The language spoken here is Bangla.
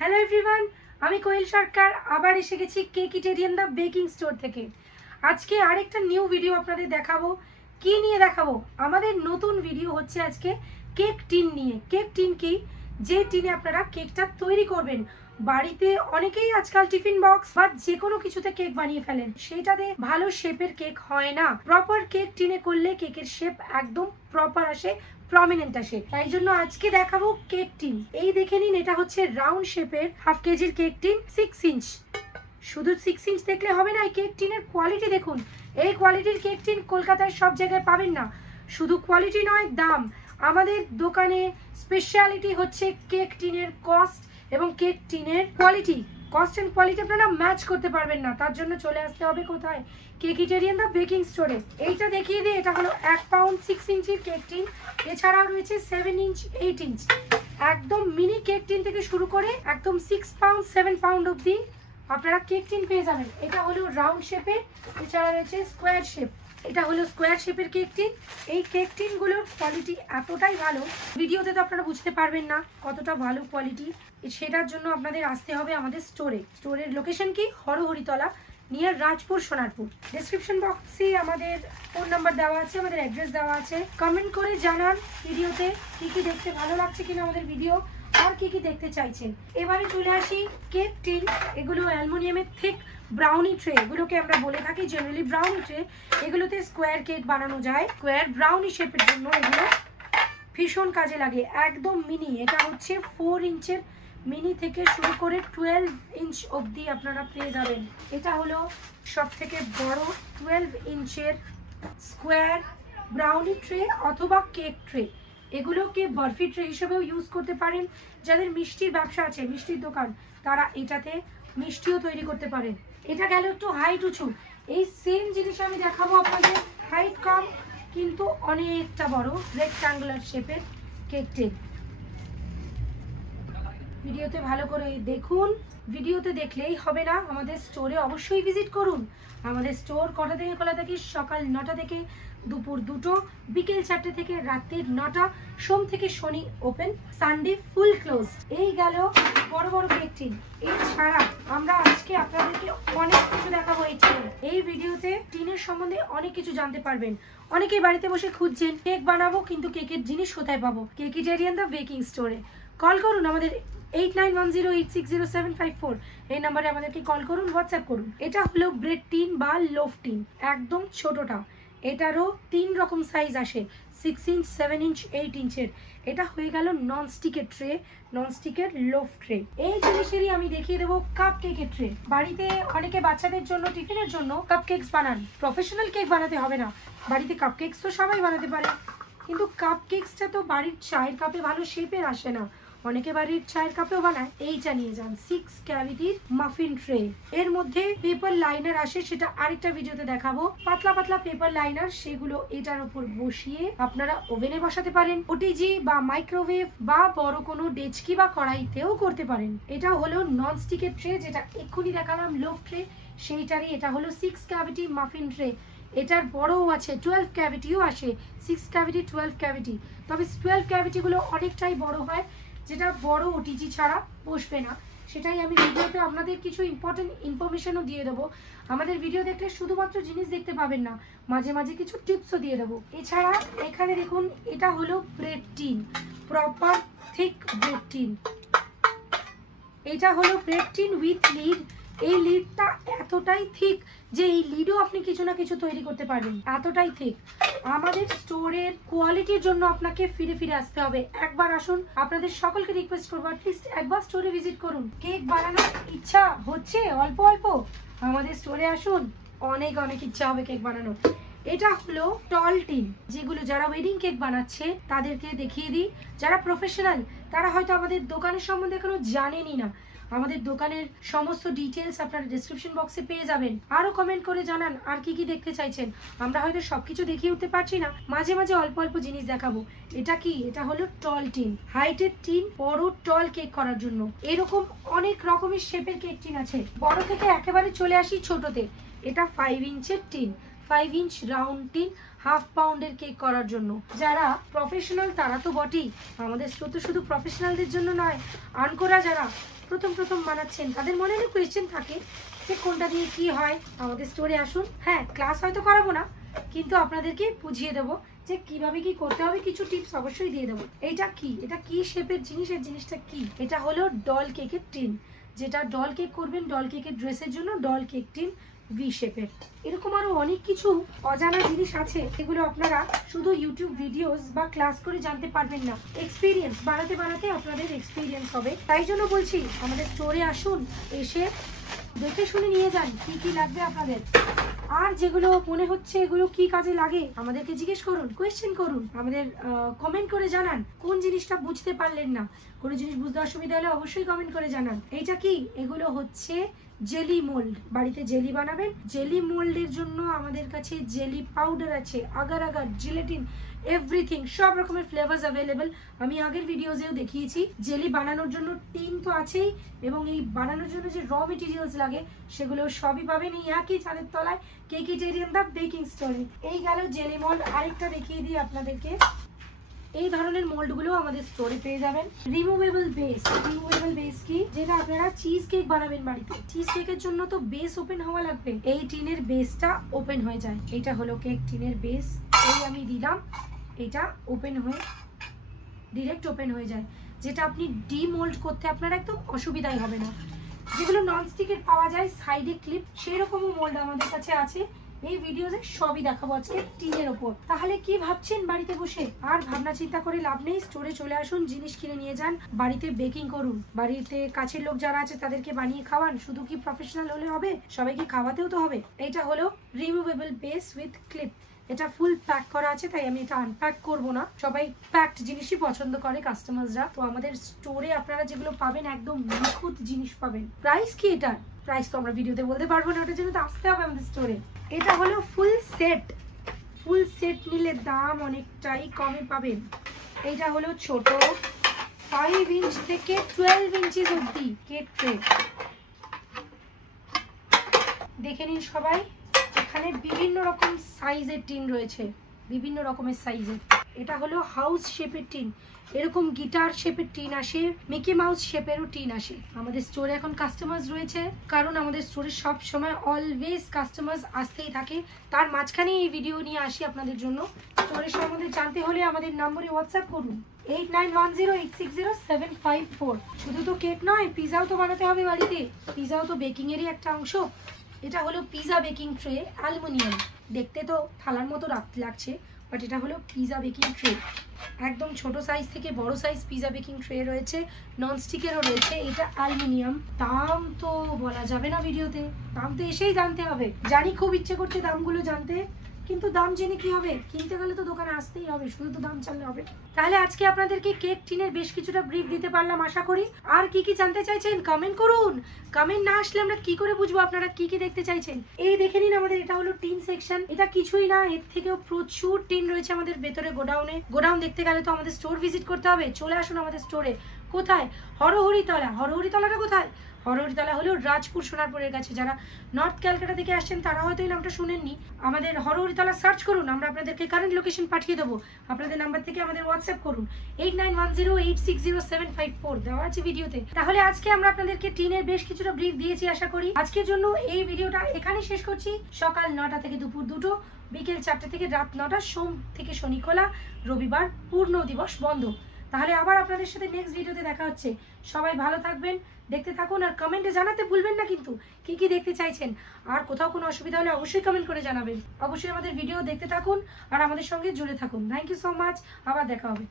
হ্যালো এভরিওয়ান, আমি কোয়েল সরকার আবার এসে গেছি কেকিটেরিয়ান দ্য বেকিং স্টোর থেকে। আজকে আরেকটা নিউ ভিডিও আপনাদের দেখাবো। কি নিয়ে দেখাবো? আমাদের নতুন ভিডিও হচ্ছে আজকে কেক টিন নিয়ে। কেক টিন কি? যে টিনে আপনারা কেকটা তৈরি করবেন। বাড়িতে অনেকেই আজকাল টিফিন বক্স বা যে কোনো কিছুতে কেক বানিয়ে ফেলেন, সেটাতে ভালো শেপের কেক হয় না। প্রপার কেক টিনে করলে কেকের শেপ একদম প্রপার আসে, প্রমিনেন্ট আসে। তাই জন্য আজকে দেখাবো কেক টিন। এই দেখে নিন, এটা হচ্ছে রাউন্ড শেপের হাফ কেজির কেক টিন, 6 ইঞ্চ। শুধু 6 ইঞ্চ দেখলে হবে না, এই কেক টিনের কোয়ালিটি দেখুন। এই কোয়ালিটির কেক টিন কলকাতায় সব জায়গায় পাবেন না। শুধু কোয়ালিটি নয়, দাম। আমাদের দোকানে স্পেশালিটি হচ্ছে কেক টিনের কস্ট এবং কেক টিনের কোয়ালিটি। কস্ট এন্ড কোয়ালিটি আপনারা ম্যাচ করতে পারবেন না, তার জন্য চলে আসতে হবে কোথায়? কেকিটেরিয়ান দ্য বেকিং স্টোরে। এইটা দেখিয়ে দিই, এটা হলো 1 পাউন্ড 6 ইঞ্চির কেক টিন। এছাড়াও রয়েছে 7 ইঞ্চ, 8 ইঞ্চ। একদম মিনি কেক টিন থেকে শুরু করে একদম 6 পাউন্ড 7 পাউন্ড অবধি আপনারা কেক টিন পেয়ে যাবেন। এটা হলো রাউন্ড শেপের, এছাড়া রয়েছে স্কোয়ার শেপ। এটা হলো স্কোয়ার শেপের কেক টিন। এই কেক টিনগুলোর কোয়ালিটি এতটাই ভালো, ভিডিওতে তো আপনারা বুঝতে পারবেন না কতটা ভালো কোয়ালিটি। সেটার জন্য আপনাদের আসতে হবে আমাদের স্টোরে। স্টোরের লোকেশন কি? হরহরিতলা, নিয়ার রাজপুর, সোনারপুর। ডেসক্রিপশন বক্সে আমাদের ফোন নাম্বার দেওয়া আছে, আমাদের অ্যাড্রেস দেওয়া আছে। কমেন্ট করে জানান ভিডিওতে কি কি দেখতে ভালো লাগছে কিনা আমাদের ভিডিও, আর কি কি দেখতে চাইছেন। এবারে চলে আসি কেক টিন। এগুলো অ্যালুমিনিয়ামের থিক ব্রাউনি ট্রে, এগুলোকে আমরা বলে থাকি জেনারেলি ব্রাউনি ট্রে। এগুলোতে স্কোয়ার কেক বানানো যায়। স্কোয়ার ব্রাউনি শেপের জন্য এগুলো ভীষণ কাজে লাগে। একদম মিনি, এটা হচ্ছে 4 ইঞ্চের মিনি থেকে শুরু করে 12 ইঞ্চ অবধি আপনারা পেয়ে যাবেন। এটা হলো সব থেকে বড় 12 ইঞ্চের স্কোয়ার ব্রাউনি ট্রে অথবা কেক ট্রে। এগুলোকে বরফি ট্রে হিসেবেও ইউজ করতে পারেন। যাদের মিষ্টির ব্যবসা আছে, মিষ্টির দোকান, তারা এটাতে মিষ্টিও তৈরি করতে পারেন। এটা গেল একটু হাইট উঁচু। এই সেম জিনিস আমি দেখাবো আপনাদের হাইট কম কিন্তু অনেকটা বড় রেক্ট্যাঙ্গুলার শেপের কেক টিন। ভিডিওতে ভালো করে দেখুন। ভিডিওতে দেখলেই হবে না, আমাদের স্টোরে অবশ্যই ভিজিট করুন। আমাদের স্টোর কটা থেকে খোলা থাকে? সকাল 9টা থেকে দুপুর 2টো, বিকেল 4টে থেকে রাতের 9টা। সোম থেকে শনি ওপেন, সানডে ফুল ক্লোজ। এই গেল বড় বড় কেক টিন। এছাড়া আমরা আজকে আপনাদেরকে অনেক কিছু দেখাবো এই টিনে। এই ভিডিওতে টিনের সম্বন্ধে অনেক কিছু জানতে পারবেন। অনেকেই বাড়িতে বসে খুঁজছেন কেক বানাবো, কিন্তু কেকের জিনিস কোথায় পাবো? কেকিটেরিয়ান দ্য বেকিং স্টোরে কল করুন। আমাদের 8910860754 এই নাম্বারে আমাদেরকে কল করুন, হোয়াটসঅ্যাপ করুন। এটা হলো ব্রেড টিন বা লোফ টিন, একদম ছোটটা। এটারও 3 রকম সাইজ আসে, 6 ইঞ্চ, 7 ইঞ্চ, 8 ইঞ্চের। এটা হয়ে গেল ননস্টিকের ট্রে, ননস্টিকের লোফ ট্রে। এই জিনিসেরই আমি দেখিয়ে দেবো কাপ কেকের ট্রে। বাড়িতে অনেকে বাচ্চাদের জন্য টিফিনের জন্য কাপ কেকস বানান। প্রফেশনাল কেক বানাতে হবে না, বাড়িতে কাপ কেকস তো সবাই বানাতে পারে, কিন্তু কাপ কেকসটা তো বাড়ির চায়ের কাপে ভালো শেপের আসে না। অনেকে বাড়ির চায়ের কাপেও বানায়। এইটা নিয়ে যান 6 ক্যাভিটির মাফিন ট্রে। এর মধ্যে পেপার লাইনার আসে, সেটা আরেকটা ভিডিওতে দেখাবো। পাতলা পাতলা পেপার লাইনার, সেগুলো এটার উপর বসিয়ে আপনারা ওভেনে বসাতে পারেন, ওটিজি বা মাইক্রোওয়েভ বা বড় কোনো ডেচকি বা কড়াইতেও করতে পারেন। এটা হলো নন স্টিকের ট্রে, যেটা এক্ষুনি দেখালাম লোফ ট্রে, সেইটারই এটা হলো 6 ক্যাভিটি মাফিন ট্রে। এটার বড়ও আছে, 12 ক্যাভিটিও আসে, 6 ক্যাভিটি 12 ক্যাভিটি। তবে 12 ক্যাভিটিগুলো অনেকটাই বড় হয়, যেটা বড় ওটিজি ছাড়া বসবে না। সেটাই আমি ভিডিওতে আপনাদের কিছু ইম্পর্টেন্ট ইনফরমেশনও দিয়ে দেবো। আমাদের ভিডিও দেখলে শুধুমাত্র জিনিস দেখতে পাবেন না, মাঝে মাঝে কিছু টিপসও দিয়ে দেবো। এছাড়া এখানে দেখুন, এটা হলো bread tin, proper thick bread tin. এটা হলো ব্রেড টিন উইথ লিড। এই লিডটা এতটাই থিক যে এই লিডও আপনি কিছু না কিছু তৈরি করতে পারবেন, এতটাই থিক। আমাদের স্টোরের কোয়ালিটির জন্য আপনাকে ফিরে ফিরে আসতে হবে। একবার আসুন, আপনাদের সকলকে রিকোয়েস্ট করবো অ্যাটলিস্ট একবার স্টোরে ভিজিট করুন। কেক বানানোর ইচ্ছা হচ্ছে অল্প অল্প, আমাদের স্টোরে আসুন, অনেক অনেক ইচ্ছা হবে কেক বানানোর। এটা হলো টল টিন, যেগুলো যারা ওয়েডিং কেক বানাচ্ছে তাদেরকে দেখিয়ে দিই। যারা প্রফেশনাল তারা হয়তো আমাদের দোকানের সম্বন্ধে এখনো জানেনই না। আমাদের দোকানের সমস্ত ডিটেলস আপনারা ডেসক্রিপশন বক্সে পেয়ে যাবেন। আরো কমেন্ট করে জানান আর কি কি দেখতে চাইছেন। আমরা হয়তো সবকিছু দেখিয়ে উঠতে পারছি না, মাঝে মাঝে অল্প অল্প জিনিস দেখাবো। এটা কি? এটা হলো টল টিন, হাইটের টিন, বড় টল কেক করার জন্য। এরকম অনেক রকমের শেপের কেক টিন আছে। বড় থেকে একেবারে চলে আসি ছোটতে। এটা 5 ইঞ্চের tin, 5 inch round tin, half পাউন্ডের কেক করার জন্য। যারা প্রফেশনাল তারা তো বটেই, আমাদের স্টোর তো শুধু প্রফেশনালদের জন্য নয়, আনকোরা যারা প্রথম প্রথম বানাচ্ছেন তাদের মনে অনেক কোয়েশ্চেন থাকে যে কোনটা দিয়ে কি হয়, আমাদের স্টোরে আসুন। হ্যাঁ, ক্লাস হয়তো করাবো না, কিন্তু আপনাদেরকে বুঝিয়ে দেবো যে কিভাবে কি করতে হবে, কিছু টিপস অবশ্যই দিয়ে দেবো। এটা কি, এটা কি শেপের জিনিস, এর জিনিসটা কি? এটা হলো ডল কেকের টিন, যেটা ডল কেক করবেন, ডল কেকের ড্রেসের জন্য ডল কেক টিন ভি শেপের। এরকম আরো অনেক কিছু অজানা জিনিস আছে, এগুলো আপনারা শুধু ইউটিউব ভিডিওস বা ক্লাস করে জানতে পারবেন না, এক্সপিরিয়েন্স বানাতে বানাতে আপনাদের এক্সপিরিয়েন্স হবে। তাই জন্য বলছি আমাদের স্টোরে আসুন, এসে দেখে শুনে নিয়ে যান কি কি লাগবে আপনাদের। আর যেগুলো মনে হচ্ছে এগুলো কি কাজে লাগে আমাদেরকে জিজ্ঞেস করুন, কোয়েশ্চেন করুন, আমাদের কমেন্ট করে জানান কোন জিনিসটা বুঝতে পারলেন না। কোনো জিনিস বুঝতে অসুবিধা হলে অবশ্যই কমেন্ট করে জানান। এইটা কি, এগুলো হচ্ছে জেলি মোল্ড। বাড়িতে জেলি বানাবেন, জেলি মোল্ডের জন্য আমাদের কাছে জেলি পাউডার আছে, আগার আগার, জিলেটিন, এভরিথিং, সব রকমের ফ্লেভার্স অ্যাভেলেবেল। আমি আগের ভিডিওতেও দেখিয়েছি। জেলি বানানোর জন্য টিন তো আছেই, এবং এই বানানোর জন্য যে র মেটেরিয়ালস লাগে সেগুলো সবই পাবেন এই একই ছাদের তলায় কেকিটেরিয়ান দ্য বেকিং স্টোরে। এই গেল জেলি মোল্ড। আরেকটা দেখিয়ে দিই আপনাদেরকে, এই ধরনের মোল্ডগুলো আমাদের স্টোরে পেয়ে যাবেন। Removable base. রিমুভেবল বেস কি, যেটা আপনারা চিজ কেক বানাবেন বাড়িতে, চিজ কেকের জন্য তো বেস ওপেন হওয়া লাগবে, এই টিনের বেসটা ওপেন হয়ে যায়। এইটা হলো কেক টিনের বেস, এই আমি দিলাম, এটা ওপেন হয়ে ডিরেক্ট ওপেন হয়ে যায়, যেটা আপনি ডিমোল্ড করতে আপনার একদম অসুবিধাই হবে না। যেগুলো ননস্টিকের পাওয়া যায় সাইডে ক্লিপ, সেই রকমও মোল্ড আমাদের কাছে আছে। এই ভিডিওতে সবই দেখাবো আজকে টিনের ওপর। তাহলে কি ভাবছেন বাড়িতে বসে? আর ভাবনা চিন্তা করে লাভ নেই, স্টোরে চলে আসুন, জিনিস কিনে নিয়ে যান, বাড়িতে বেকিং করুন। বাড়িতে কাছের লোক যারা আছে তাদেরকে বানিয়ে খাওয়ান। শুধু কি প্রফেশনাল হলে হবে, সবাইকে খাওয়াতেও তো হবে। এটা হলো রিমুভেবল বেস উইথ ক্লিপ। এটা ফুল প্যাক করা আছে, তাই আমি এটা আনপ্যাক করব না। সবাই প্যাকড জিনিসই পছন্দ করে কাস্টমাররা। তো আমাদের স্টোরে আপনারা যেগুলো পাবেন একদম নিখুঁত জিনিস পাবেন। প্রাইস কি এটার? প্রাইস তো আমরা ভিডিওতে বলতে পারবো না, ওটার জন্য তো আসতে হবে আমাদের স্টোরে। এটা হলো ফুল সেট। ফুল সেট নিলে দাম অনেকটাই কমে পাবেন। এটা হলো ছোট 5 ইঞ্চ থেকে 12 ইঞ্চি অবধি কেক ট্রে। দেখে নিন সবাই, এখানে বিভিন্ন রকম সাইজের টিন রয়েছে, বিভিন্ন রকমের সাইজের। এটা হলো হাউস শেপের টিন, এরকম গিটার শেপের টিন আসে, মিকি মাউস শেপেরও টিন আসে। আমাদের স্টোরে এখন কাস্টমার্স রয়েছে, কারণ আমাদের স্টোরে সব সময় অলওয়েজ কাস্টমার্স আসতেই থাকে। তার মাঝখানে এই ভিডিও নিয়ে আসি আপনাদের জন্য। স্টোরের সম্বন্ধে জানতে হলে আমাদের নম্বরে হোয়াটসঅ্যাপ করুন 8910860754। শুধু তো কেক নয়, পিজাও তো বানাতে হবে বাড়িতে, পিজাও তো বেকিং এরই একটা অংশ। এটা হলো পিজা বেকিং ট্রে, অ্যালুমিনিয়াম। দেখতে তো থালার মতো লাগছে, বাট এটা হলো পিজা বেকিং ট্রে। একদম ছোট সাইজ থেকে বড় সাইজ পিজা বেকিং ট্রে রয়েছে, ননস্টিকেরও রয়েছে। এটা অ্যালুমিনিয়াম। দাম তো বলা যাবে না ভিডিওতে, দাম তো এসেই জানতে হবে। জানি খুব ইচ্ছে করছে দামগুলো জানতে, কিন্তু দাম জেনে কি হবে, কিনতে গেলে তো দোকানে আসতেই হবে, শুধু তো দাম জানলে হবে। তাহলে আজকে আপনাদেরকে কেক টিনের বেশ কিছুটা ব্রিফ দিতে পারলাম আশা করি। আর কি কি জানতে চাইছেন কমেন্ট করুন, কমেন্ট না আসলে আমরা কি করে বুঝবো আপনারা কি কি দেখতে চাইছেন। এই দেখে নিন, আমাদের এটা হলো টিন সেকশন। এটা কিছুই না, এর থেকেও প্রচুর টিন রয়েছে আমাদের ভেতরে গোডাউনে। গোডাউন দেখতে গেলে তো আমাদের স্টোর ভিজিট করতে হবে। চলে আসুন আমাদের স্টোরে। কোথায়? হরহরিতলা। হরহরিতলাটা কোথায়? হরহরিতলা হলো রাজপুর সোনারপুরের কাছে। যারা নর্থ ক্যালকাটা থেকে আসছেন তারা হয়তো এই নামটা শুনেননি। আমাদের হরহরিতলা সার্চ করুন, আমরা আপনাদেরকে কারেন্ট লোকেশন পাঠিয়ে দেবো। আপনাদের নাম্বার থেকে আমাদের হোয়াটসঅ্যাপ করুন 8910860754, দেওয়া আছে ভিডিওতে। তাহলে আজকে আমরা আপনাদেরকে টিনের বেশ কিছুটা ব্রিফ দিয়েছি আশা করি। আজকের জন্য এই ভিডিওটা এখানে শেষ করছি। সকাল 9টা থেকে দুপুর 2টো, বিকেল 4টে থেকে রাত 9টা, সোম থেকে শনি খোলা, রবিবার পূর্ণ দিবস বন্ধ। তাহলে আবার আপনাদের সাথে নেক্সট ভিডিওতে দেখা হচ্ছে। সবাই ভালো থাকবেন, দেখতে থাকুন, আর কমেন্টে জানাতে ভুলবেন না কিন্তু কি কি দেখতে চাইছেন। আর কোথাও কোনো অসুবিধা হলে অবশ্যই কমেন্ট করে জানাবেন। অবশ্যই আমাদের ভিডিও দেখতে থাকুন আর আমাদের সঙ্গে জুড়ে থাকুন। থ্যাংক ইউ সো মাচ, আবার দেখা হবে।